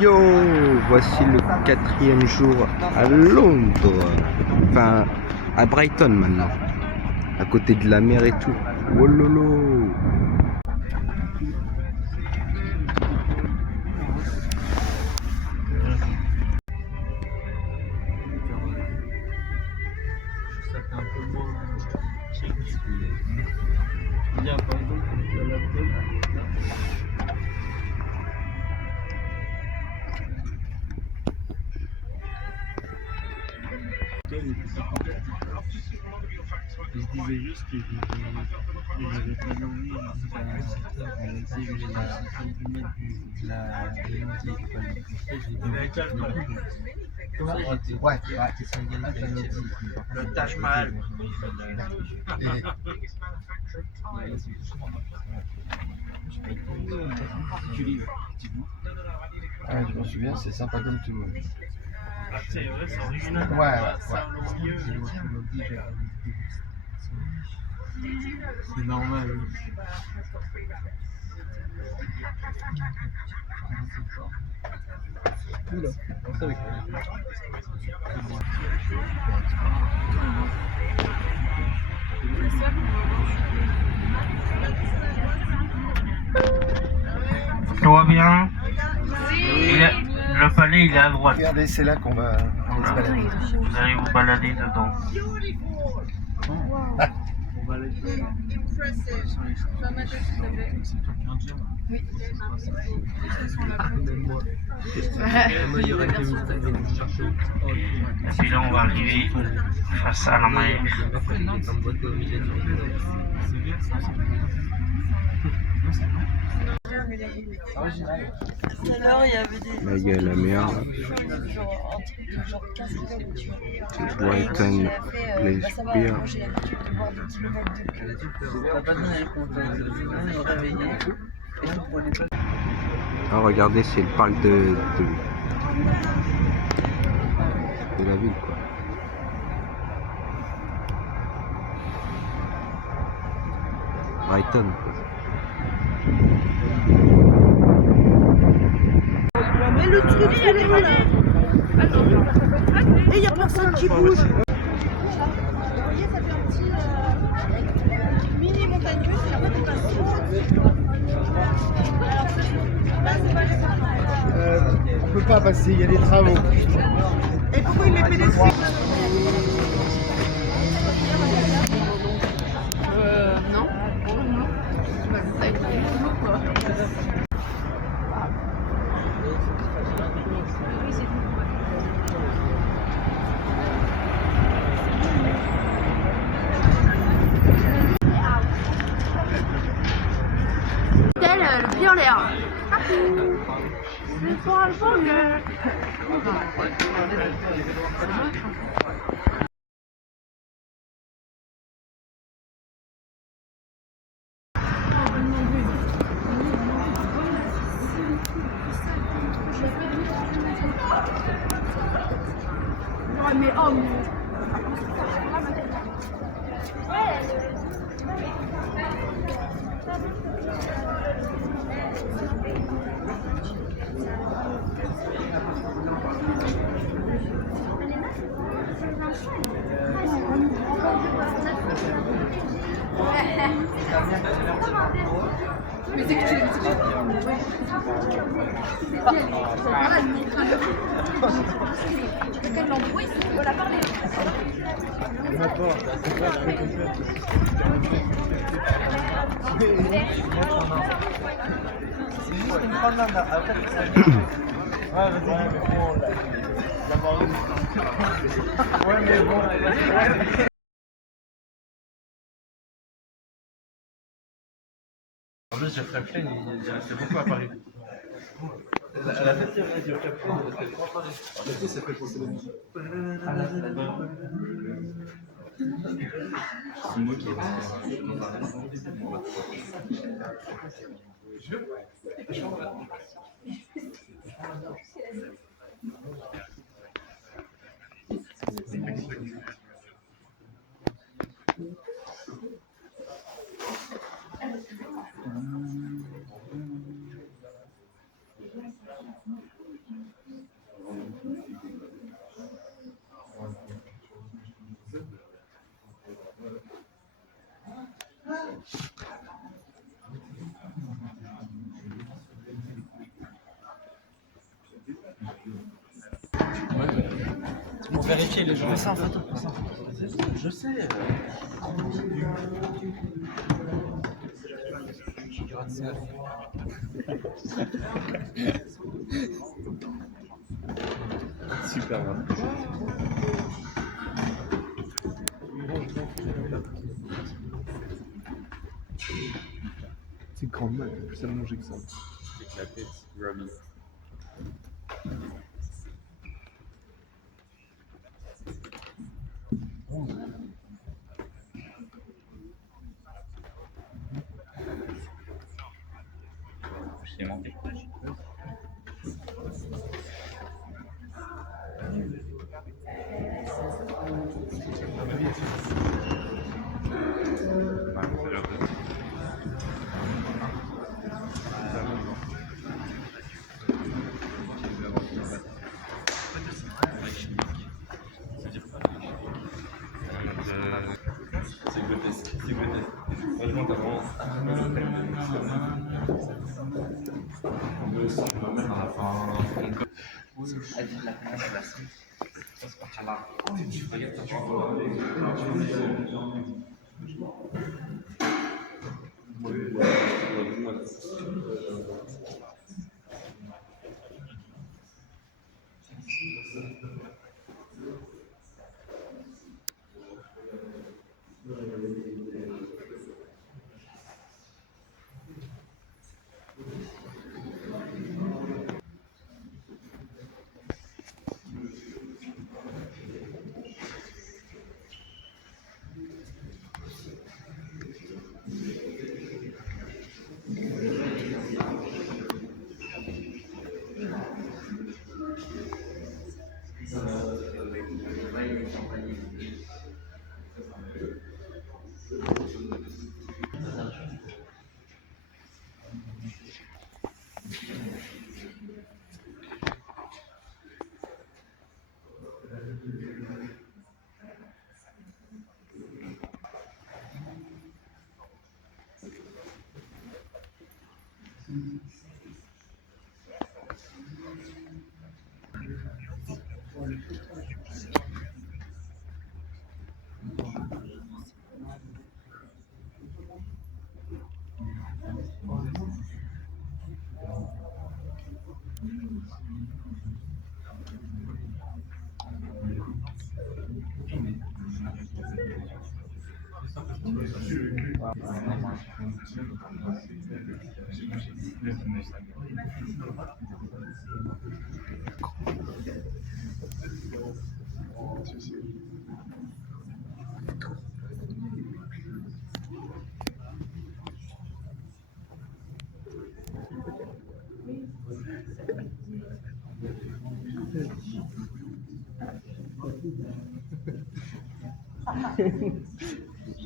Yo, voici le quatrième jour à Londres. Enfin, à Brighton maintenant. À côté de la mer et tout. Oh lolo. Ça fait un peu moins check. Il y a par exemple la laptop. Je disais juste que j'avais pas dormi jusqu'à 7h, on était jusqu'à 5h de la réunion qui était pas là. Après, j'ai dit, comme ça, j'étais le Taj Mahal. Du livre. Ah, je m'en souviens, c'est sympa comme tout. C'est vrai, c'est original. C'est normal. Oula, on savait quoi. Tout va bien? Le palais, il est à droite. Regardez, c'est là qu'on va se balader. Vous allez vous balader dedans. Et puis là, on va arriver face à la mer. Tout à l'heure, il y avait des. Là, il y a la mer. Genre un truc de genre 15 km. C'est Brighton Place Ça va, Pier. moi j'ai l'habitude de voir des kilomètres de queue. T'as pas donné compte, on est réveillé. Et tout prenait pas. Ah, regardez, c'est le parc de la ville, quoi. Brighton, quoi. Mais le truc, il est là. Et il n'y a personne qui bouge. Vous voyez, ça fait un petit mini montagne russe et en fait on passe. On peut pas passer, il y a des travaux. Et pourquoi il les fait dessus? Non. Le pied en l'air. C'est pas le bonheur. Mais oh, mais c'est que tu quel embrouille, on va parler. En plus, Jeff Kaplan, il restait beaucoup à Paris. La deuxième, Jeff Kaplan, il restait 30 ans. En fait, ça fait penser la musique. C'est moi qui ai Pour vérifier les gens. Fais ça en photo. Je sais. Super. Hein. C'est grand mal, plus ça manger que ça. Avec la tête, Robbie. Je t'ai manqué. C'est grotesque, c'est grotesque. Franchement, t'as vraiment. On peut aussi me mettre à la fin.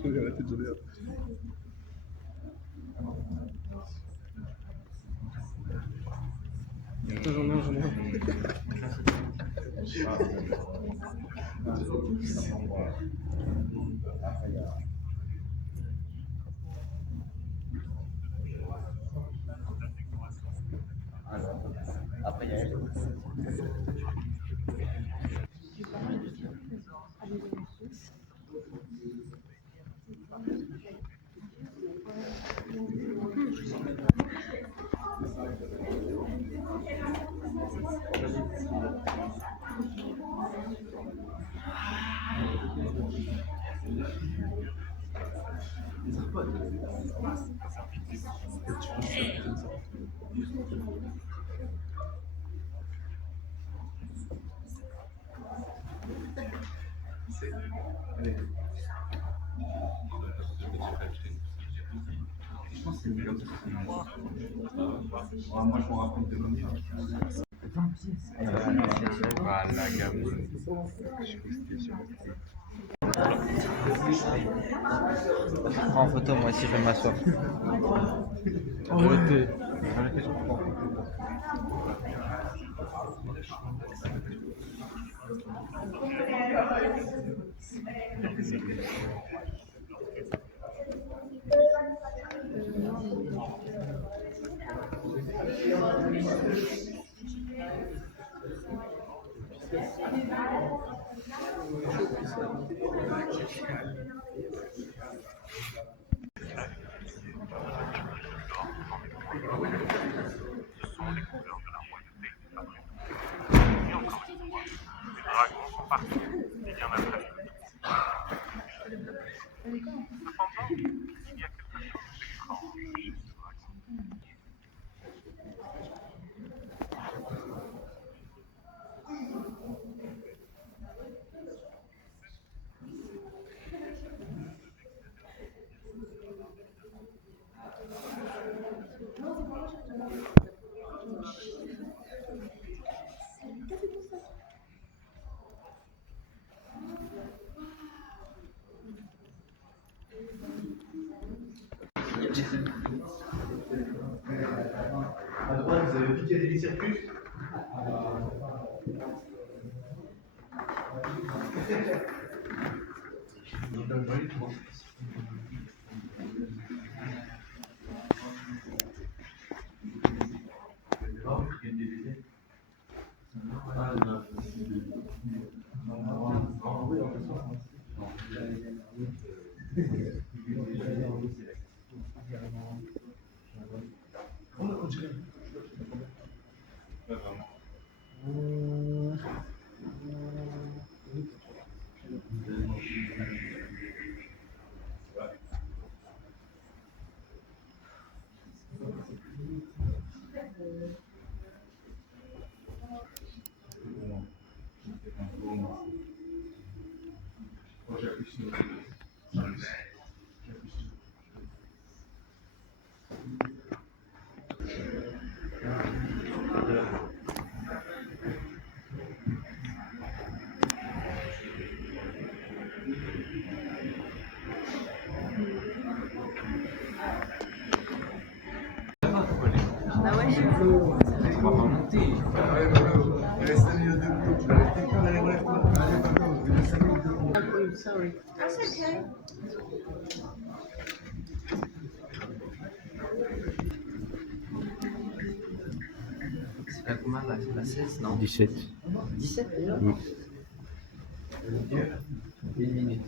Je vais arrêter de dire. J'en ai un. Après, il y a elle. Moi, je me rappelle de l'homme. Voilà, gamme. Prends en photo, moi aussi je vais m'asseoir. Arrêtez. Arrêtez, je prends. Vous avez piqué des circus. Sorry. That's okay. C'est pas combien la 16, non? 17. 17 déjà? Mm. Une minute.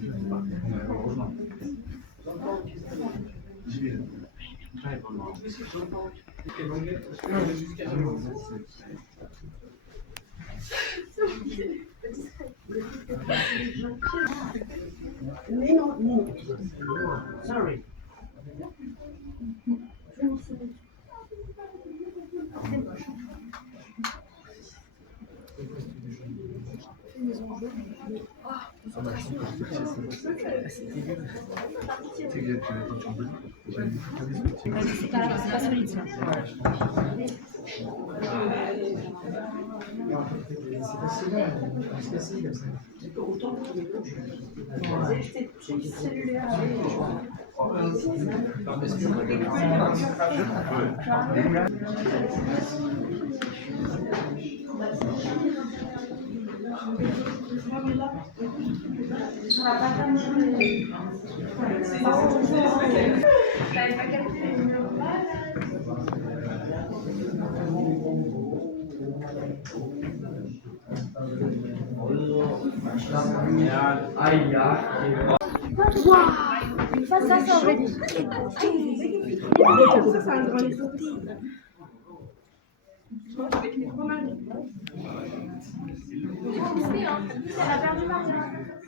Sorry. Ça, ça aurait dit. Ça, c'est un grand essai. Elle a perdu Maria.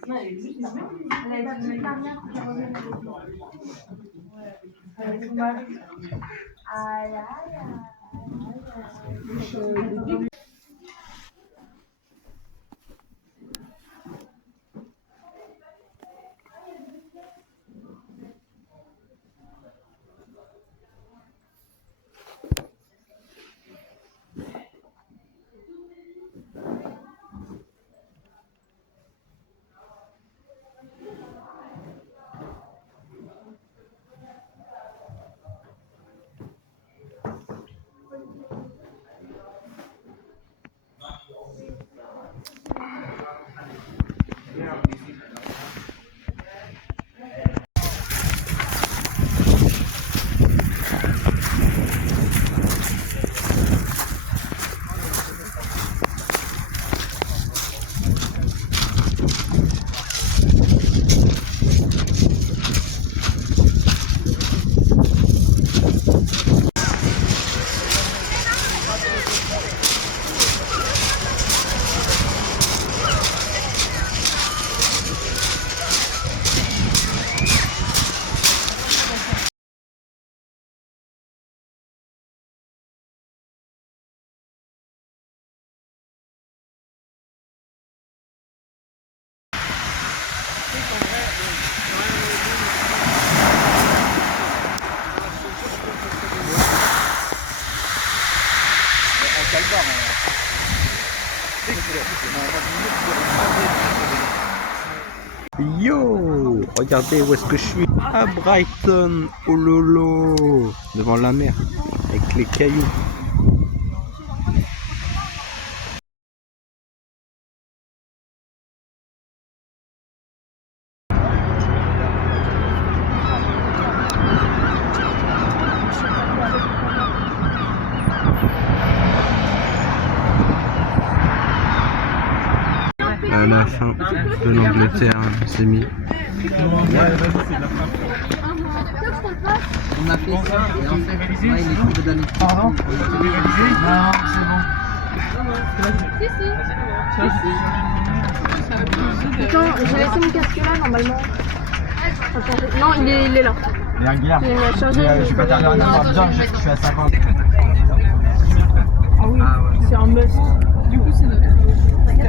Non, elle est juste là. Elle a perdu Maria. Avec son mari. Aïe, aïe, aïe. Yo, regardez où est-ce que je suis. À Brighton, oh lolo, devant la mer, avec les cailloux. À la fin de l'Angleterre, c'est mis. On a fait ça et en fait, ouais, il est tombé dans les Pardon? petits. Non, c'est bon. Attends, j'ai laissé mon casque là normalement. Attends, non, il est là. Mais Guillaume, Il m'a changé. je suis pas terminé en avoir besoin, je suis à 50. Ah oui, c'est un must. Du coup, c'est la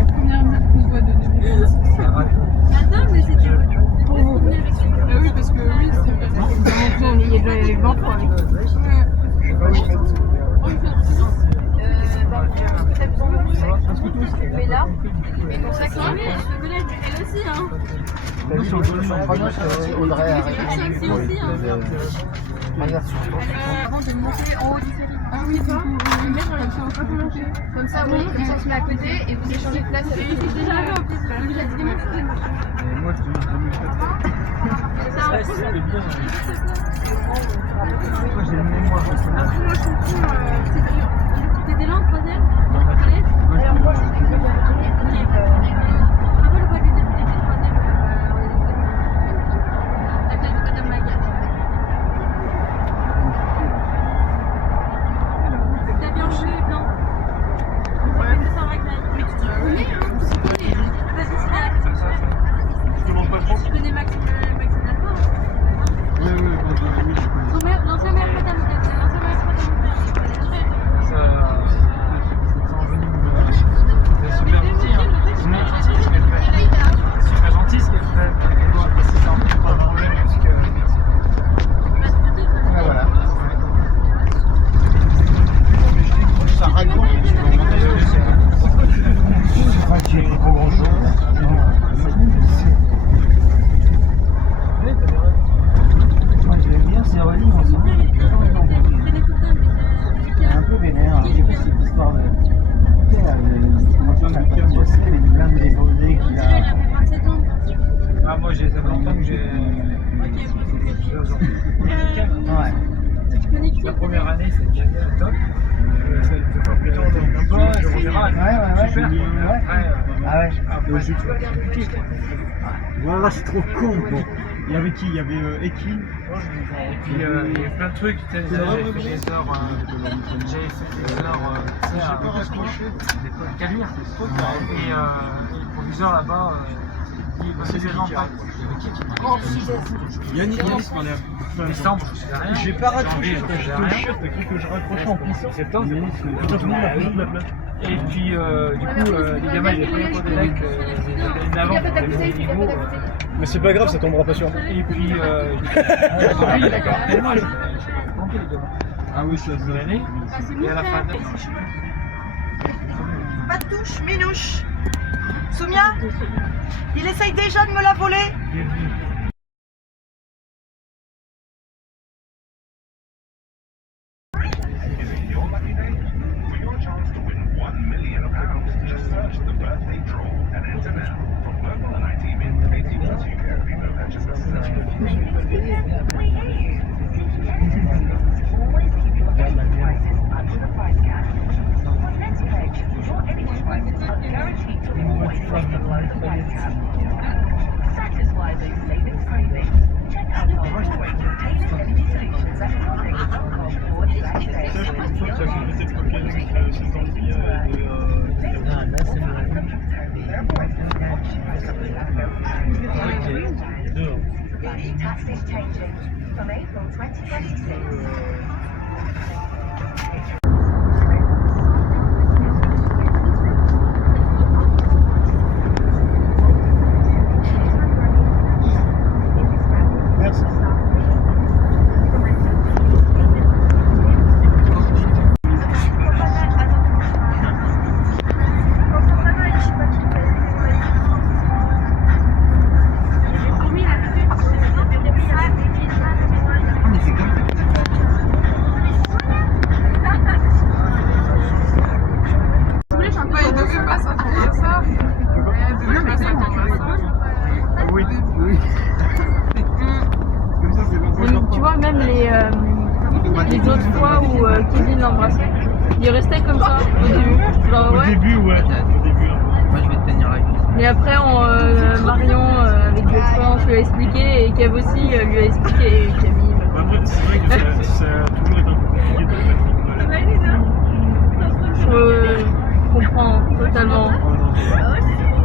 première map qu'on voit de 2026. Attends, mais c'était pour vous. Ah oui, parce que oui, c'est pas ça. Il y a les 20 fois. Mais là, et pour ça que je connais elle aussi, hein. Sur le chrono, Audrey a répondu pour les regarde sur Avant de monter en haut du ferry. Ah oui, ça. Le mec, on a pas commencé. Comme ça, oui, comme ça on se met à côté et vous échangez de place avec lui. Déjà là, en plus, lui, il a dit moi, je te dis 2004. Moi, j'ai le mémoire. Après, moi, je comprends. T'étais là en troisième? Au collège? Alors, moi, je suis venu après le voit du début du troisième. La classe de Madame Maga. T'as bien joué, blanc. Ouais, mais ça va, mais tu te connais, hein? Tu te connais. Vas-y, c'est là la question. Je demande pas trop. Tu connais Maxime Lafort? L'ancien maire Madame Maga. L'ancien maire Madame Maga. C'est super gentil, hein. Super gentil ce qu'elle fait. Elle doit passer ça en pas de problème parce que. Ah, voilà. Ça raconte. Tranquille, pas grand chose. Moi, je l'aime bien, c'est relié, moi, ça. Un peu vénère, cette histoire de. Tu sais, comment ça s'appelle, les blâmes des volets qu'il a. Ah, moi, ça fait longtemps que j'ai. Ouais. La première année, c'était top. Plutôt un peu, on verra. Ouais. Super. Après, Ah ouais. après, c'est compliqué, quoi. Voilà, c'est trop con. Bon. Il y avait qui? Il y avait Eki. Et puis il y a plein de trucs, tu sais, j'avais fait des heures, tu sais, à Caluire. Et le proviseur là-bas, il me disait non pas. Yannick, on est à Décembre, je sais rien. J'ai pas raccroché, Janvier, je te jure, t'as cru que je raccrochais en pissant. Septembre, Putain, tout le monde a pris de la place. et puis du coup, les gamins, ils avaient pris un peu des lecs, ils avaient Il a fait ta bouteille, il a fait ta bouteille. Mais c'est pas grave, ça tombera pas sur moi. Et puis, oui, d'accord. Et moi, j'ai manqué les gamins. Ah oui, ça De l'année, et à la fin de l'année. Pas de touche, Minouche. Soumia, il essaye déjà de me la voler. Tax is changing from April 2026. pas s'attendre à ça. Elle devait pas s'attendre à ça. Oui, oui. Comme ça, c'est pas Donc, tu vois, même les autres fois où Kevin l'embrassait, il restait comme ça au début. Genre, Au ouais. début, ouais. Au début. Moi, je vais te tenir la cuisse. Mais après, Marion, avec de l'expérience, lui a expliqué et Kev aussi lui a expliqué. Et Camille. Après, c'est vrai que ça a toujours été un peu compliqué de Je comprends totalement.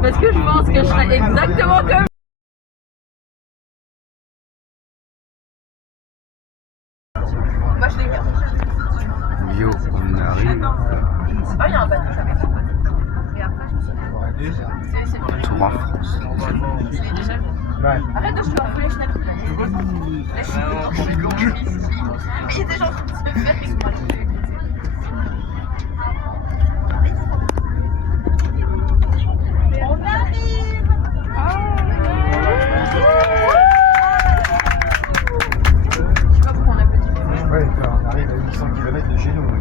Parce que je pense que je serais exactement comme. Moi, je l'ai vu. Yo, on arrive. Ah, il y a un bateau, j'avais pas. Et après, je me suis dit. Tour en France. C'est déjà. Ouais. Arrête de jouer en feu les schnapps. Mais il y a des gens qui se faire avec moi. On arrive. Je sais pas pourquoi on a pas dit. Ouais, on arrive à 800 km de chez nous. Ouais,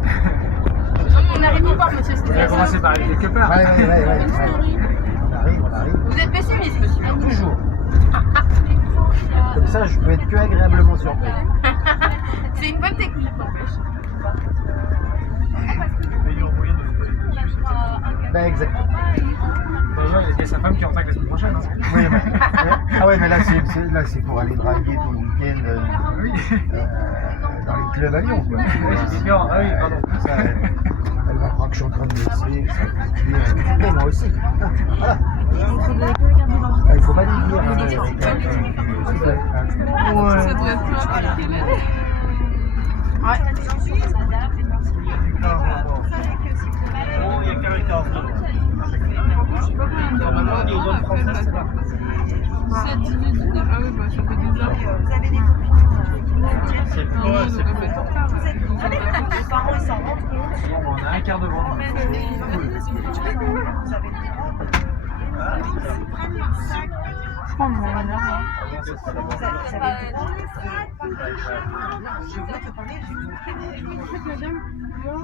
On arrive où voir, monsieur On va Stéphane? commencer par aller quelque part. ouais. On arrive. Vous êtes pessimiste, monsieur? Toujours. Comme ça, je peux être que agréablement surpris. C'est une bonne technique, n'empêche. Ben, exactement. D'ailleurs, il y a sa femme qui rentre la semaine prochaine. Hein. Oui, ah ouais, mais là, c'est pour aller draguer tout le week-end dans les clubs à Lyon, quoi. Oui, c'est différent. Ah oui, pardon. Ça, elle va croire que je suis en train de bosser, que ça va me tuer. Et moi aussi. Voilà. Ah, il faut pas lui dire. S'il te plaît. Ouais. Ça doit être plus compliqué. Bon, il y a qu'un écart. Normalement, au niveau de français, c'est là. 7, 10 minutes. Ah oui, bah ça fait 2 heures. C'est quoi? C'est On va en retard. Les parents, ils s'en rendent compte. on a un quart de vent. Madame, moi,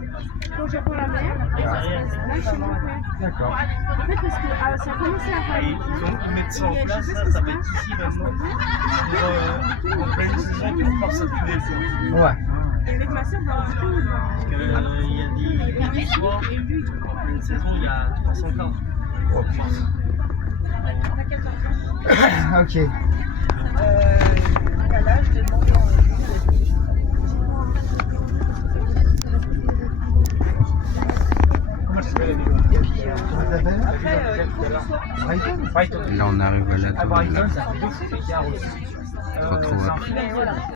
quand j'apprends la mer, là, je suis mon frère. D'accord. En fait, parce que ça a commencé à faire. Ils mettent ça en place, ça va être ici maintenant. Pour en pleine saison, ils forcent à tuer. Ouais. Et avec ma soeur, bah, du coup, Parce qu'il y a des soirs, en pleine saison, il y a 300 cas. Ok. À l'âge de mon Comment ça s'appelle? Comment ça s'appelle Brighton. Brighton. Là, on arrive à la À tour. Brighton, ça fait 2 fois l'écart aussi. Trop après.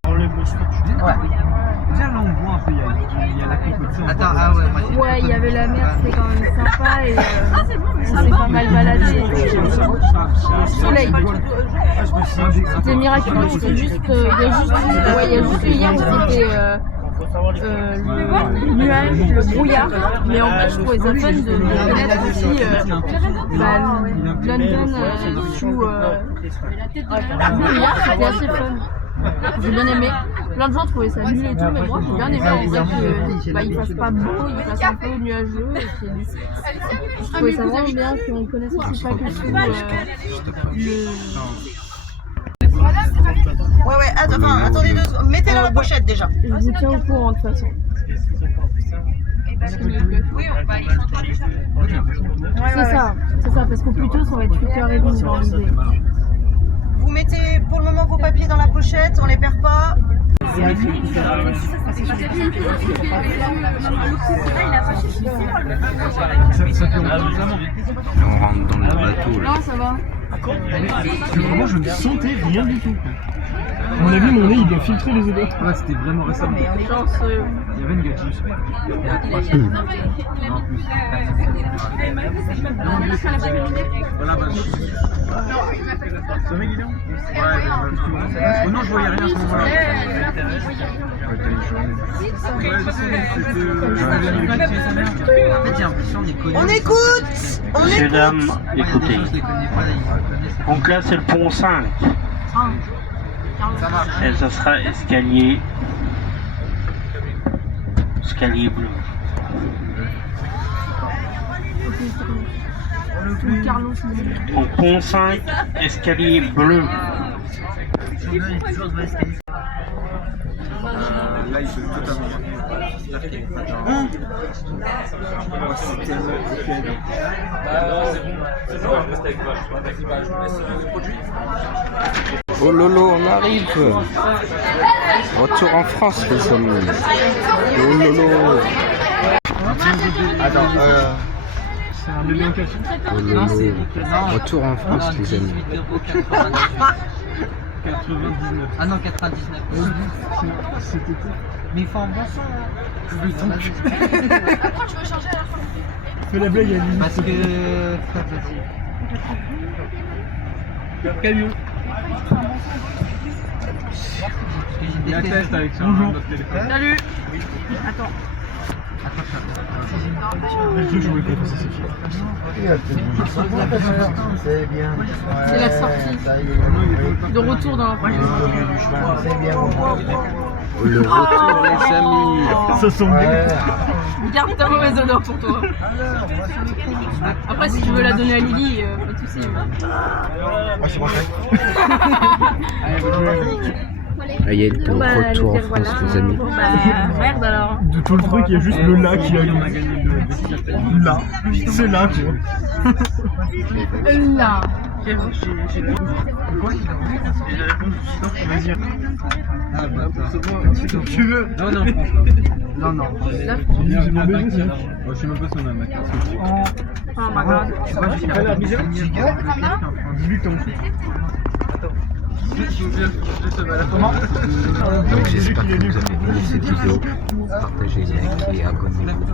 Dans le beau spot. Ouais. Déjà là on voit un peu, il y a la compétition. Attends, ah ouais, moi j'ai Ouais, il y avait la mer, c'était quand même sympa et on s'est pas mal baladé. Le soleil. C'était miraculeux, c'était juste. Il y a juste eu hier où c'était le nuage, le brouillard. Mais en fait, je trouvais ça fun de connaître aussi London sous. Hier, c'était assez fun. J'ai bien aimé. Plein de gens trouvaient ça nul et tout, mais moi j'ai bien aimé en fait qu'il fasse pas beau, il fasse un peu nuageux. Et puis, je trouvais ça vraiment bien qu'on connaisse aussi pas que sous Ouais, attendez 2 secondes. Mettez dans la pochette déjà. Je vous tiens au courant de toute façon. oui, on va aller chanter. C'est ça, parce qu'au plus tôt ça va être 8h30 dans l'idée. Vous mettez pour le moment vos papiers dans la pochette, on les perd pas. On rentre dans le bateau là. Non, ça va. Moi je ne sentais rien du tout. À mon avis, mon nez il doit filtrer les odeurs. Ouais, c'était vraiment récemment. Mais on est Chanceux. Il y avait une gâchisse. En plus. Voilà, bah. Ça va, Guillaume? Ouais, non, je voyais rien à ce moment-là. En fait, j'ai l'impression des connus. On écoute. Messieurs, dames, écoutez. Donc là, c'est le pont 5. Et ça sera escalier. Escalier bleu. Ok, c'est bon. Tout Carlos. Au pont 5, escalier bleu. Là, il peut totalement. J'espère qu'il est pas dans. Oh, c'est tellement épais. Oh lolo, on arrive. Retour en France, les amis. Oh lolo. Attends, C'est un bébé en caleçon. Oh lolo. Retour en France, les amis. 99. Ah non, 99. Cet été. Mais il faut un bon son. Le ton. Pourquoi tu veux changer à la fin? Fais la blague à lui. Parce que. Camion. Il y a un test avec ça. Bonjour. Salut. Attends. Je jouais contre ça, c'est c'est bien. C'est la sortie. De retour dans la France. C'est bien. Le retour, les amis. Ça sent bien. Garde ta mauvaise odeur pour toi. Après, si tu veux la donner à Lily, pas de soucis. Moi, je suis rentré. Ayel de retour en France, les amis. Merde alors. De tout le truc, il y a juste le là qui a eu. Là. C'est là, quoi. Là. Quoi? Vas-y. Ah bah, tu veux? Non, non, non, non. J'ai mon bébé, ça. Je sais même pas si on a ma carte. Oh my god. Alors, Misère, 18 ans. Comment? Donc j'espère que vous avez aimé cette vidéo. Partagez, likez et abonnez-vous.